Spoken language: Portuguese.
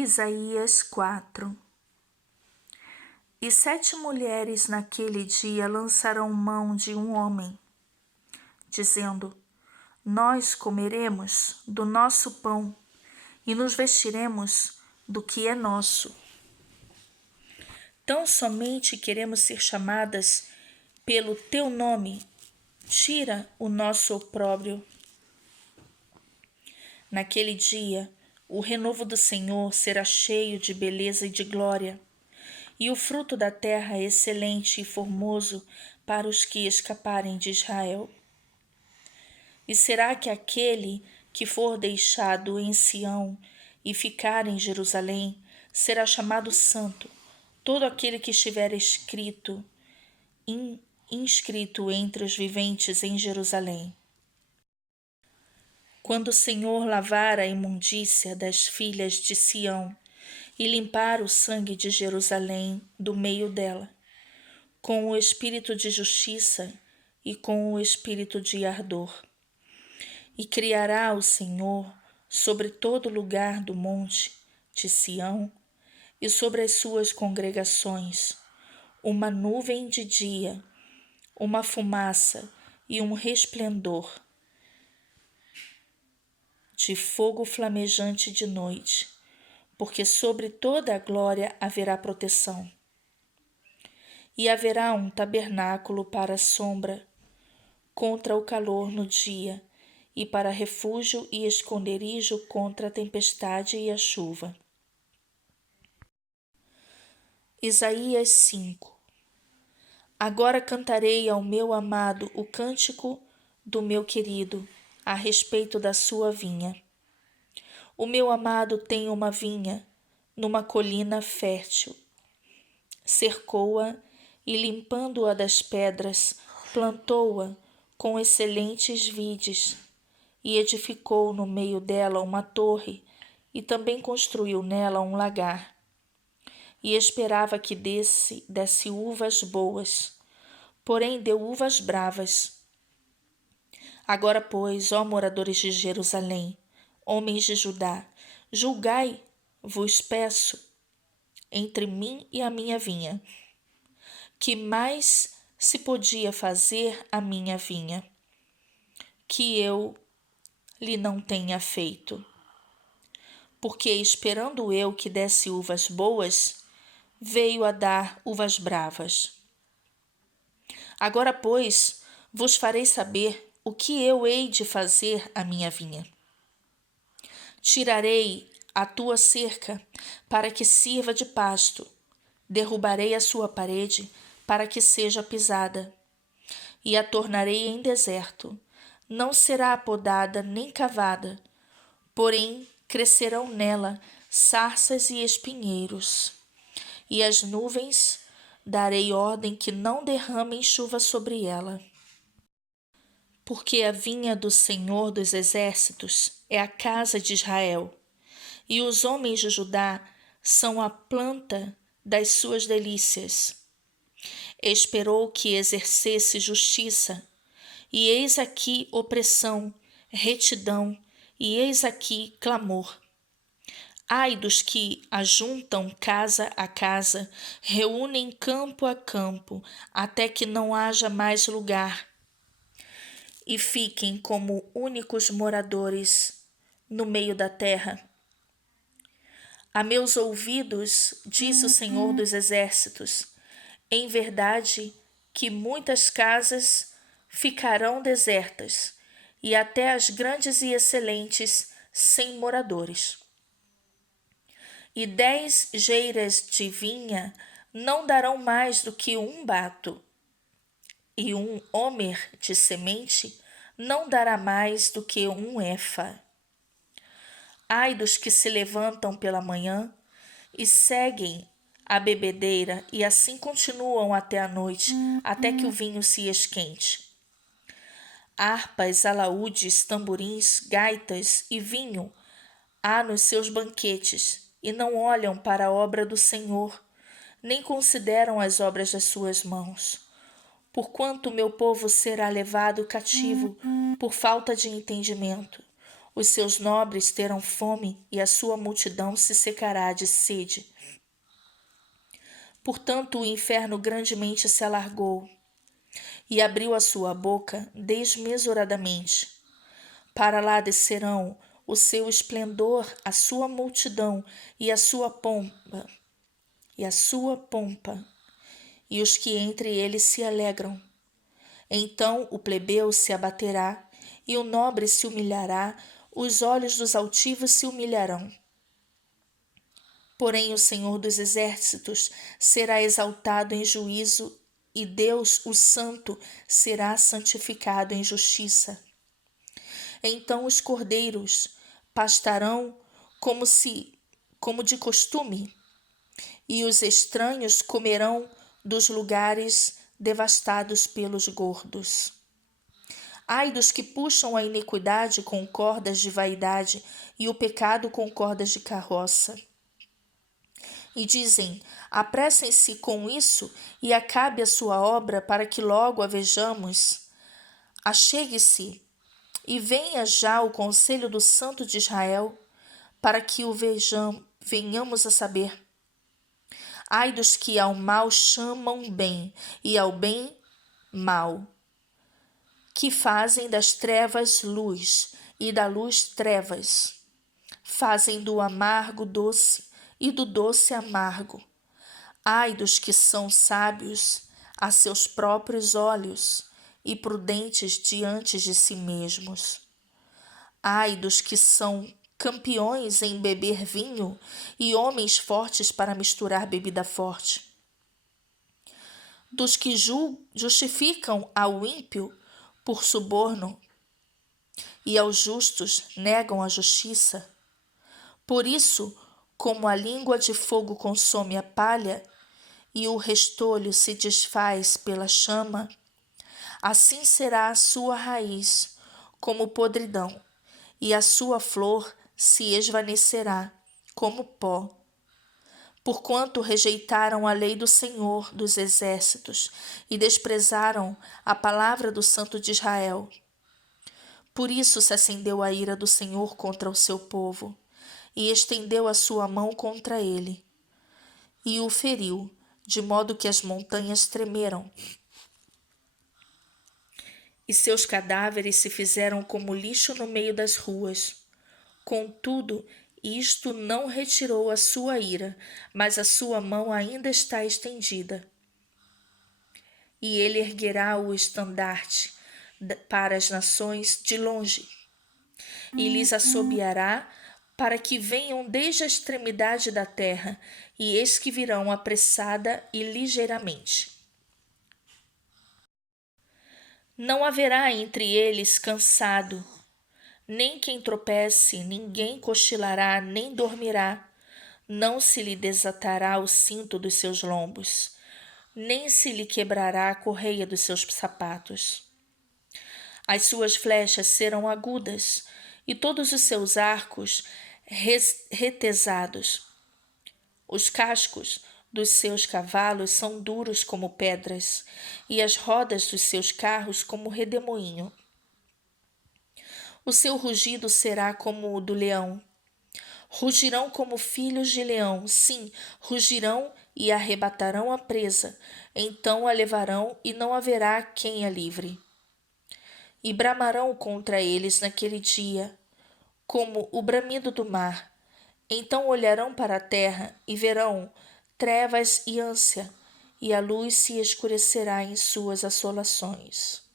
Isaías 4. E 7 mulheres naquele dia lançarão mão de um homem, dizendo: Nós comeremos do nosso pão e nos vestiremos do que é nosso. Tão somente queremos ser chamadas pelo teu nome, tira o nosso opróbrio. Naquele dia, o renovo do Senhor será cheio de beleza e de glória, e o fruto da terra excelente e formoso para os que escaparem de Israel. E será que aquele que for deixado em Sião e ficar em Jerusalém será chamado santo, todo aquele que estiver inscrito entre os viventes em Jerusalém. Quando o Senhor lavar a imundícia das filhas de Sião e limpar o sangue de Jerusalém do meio dela, com o espírito de justiça e com o espírito de ardor. E criará o Senhor sobre todo lugar do monte de Sião e sobre as suas congregações uma nuvem de dia, uma fumaça e um resplendor de fogo flamejante de noite, porque sobre toda a glória haverá proteção. E haverá um tabernáculo para a sombra, contra o calor no dia, e para refúgio e esconderijo contra a tempestade e a chuva. Isaías 5. Agora cantarei ao meu amado o cântico do meu querido, a respeito da sua vinha. O meu amado tem uma vinha numa colina fértil. Cercou-a e, limpando-a das pedras, plantou-a com excelentes vides e edificou no meio dela uma torre e também construiu nela um lagar. E esperava que desse uvas boas, porém deu uvas bravas. Agora, pois, ó moradores de Jerusalém, homens de Judá, julgai, vos peço, entre mim e a minha vinha. Que mais se podia fazer à minha vinha, que eu lhe não tenha feito? Porque, esperando eu que desse uvas boas, veio a dar uvas bravas. Agora, pois, vos farei saber o que eu hei de fazer à minha vinha. Tirarei a tua cerca para que sirva de pasto, derrubarei a sua parede para que seja pisada, e a tornarei em deserto. Não será podada nem cavada, porém crescerão nela sarças e espinheiros. E as nuvens darei ordem que não derramem chuva sobre ela. Porque a vinha do Senhor dos Exércitos é a casa de Israel, e os homens de Judá são a planta das suas delícias. Esperou que exercesse justiça, e eis aqui opressão, retidão, e eis aqui clamor. Ai dos que ajuntam casa a casa, reúnem campo a campo, até que não haja mais lugar, e fiquem como únicos moradores no meio da terra. A meus ouvidos, diz o Senhor dos Exércitos, em verdade que muitas casas ficarão desertas, e até as grandes e excelentes sem moradores. E 10 geiras de vinha não darão mais do que um bato, e um homer de semente não dará mais do que um efa. Ai dos que se levantam pela manhã e seguem a bebedeira e assim continuam até a noite, até que o vinho se esquente. Harpas, alaúdes, tamborins, gaitas e vinho há nos seus banquetes, e não olham para a obra do Senhor, nem consideram as obras das suas mãos. Porquanto meu povo será levado cativo por falta de entendimento, Os seus nobres terão fome e a sua multidão se secará de sede. Portanto, o inferno grandemente se alargou e abriu a sua boca desmesuradamente. Para lá descerão o seu esplendor, a sua multidão e a sua pompa, e os que entre eles se alegram. Então o plebeu se abaterá, e o nobre se humilhará, os olhos dos altivos se humilharão. Porém o Senhor dos Exércitos será exaltado em juízo, e Deus, o Santo, será santificado em justiça. Então os cordeiros pastarão como de costume, e os estranhos comerão dos lugares devastados pelos gordos. Ai dos que puxam a iniquidade com cordas de vaidade e o pecado com cordas de carroça. E dizem: apressem-se com isso e acabe a sua obra, para que logo a vejamos. Achegue-se e venha já o conselho do Santo de Israel, para que o venhamos a saber. Ai dos que ao mal chamam bem e ao bem mal, que fazem das trevas luz e da luz trevas, fazem do amargo doce e do doce amargo. Ai dos que são sábios a seus próprios olhos e prudentes diante de si mesmos. Ai dos que são campeões em beber vinho e homens fortes para misturar bebida forte. Dos que justificam ao ímpio por suborno e aos justos negam a justiça. Por isso, como a língua de fogo consome a palha e o restolho se desfaz pela chama, assim será a sua raiz como podridão, e a sua flor se esvanecerá como pó. Porquanto rejeitaram a lei do Senhor dos Exércitos e desprezaram a palavra do Santo de Israel. Por isso se acendeu a ira do Senhor contra o seu povo, e estendeu a sua mão contra ele, e o feriu, de modo que as montanhas tremeram. E seus cadáveres se fizeram como lixo no meio das ruas. Contudo, isto não retirou a sua ira, mas a sua mão ainda está estendida. E ele erguerá o estandarte para as nações de longe, e lhes assobiará para que venham desde a extremidade da terra, e eis que virão apressada e ligeiramente. Não haverá entre eles cansado, nem quem tropece, ninguém cochilará, nem dormirá. Não se lhe desatará o cinto dos seus lombos, nem se lhe quebrará a correia dos seus sapatos. As suas flechas serão agudas, e todos os seus arcos retesados. Os cascos dos seus cavalos são duros como pedras, e as rodas dos seus carros como redemoinho. O seu rugido será como o do leão. Rugirão como filhos de leão, sim, rugirão e arrebatarão a presa, então a levarão e não haverá quem a livre. E bramarão contra eles naquele dia, como o bramido do mar. Então olharão para a terra e verão trevas e ânsia, e a luz se escurecerá em suas assolações.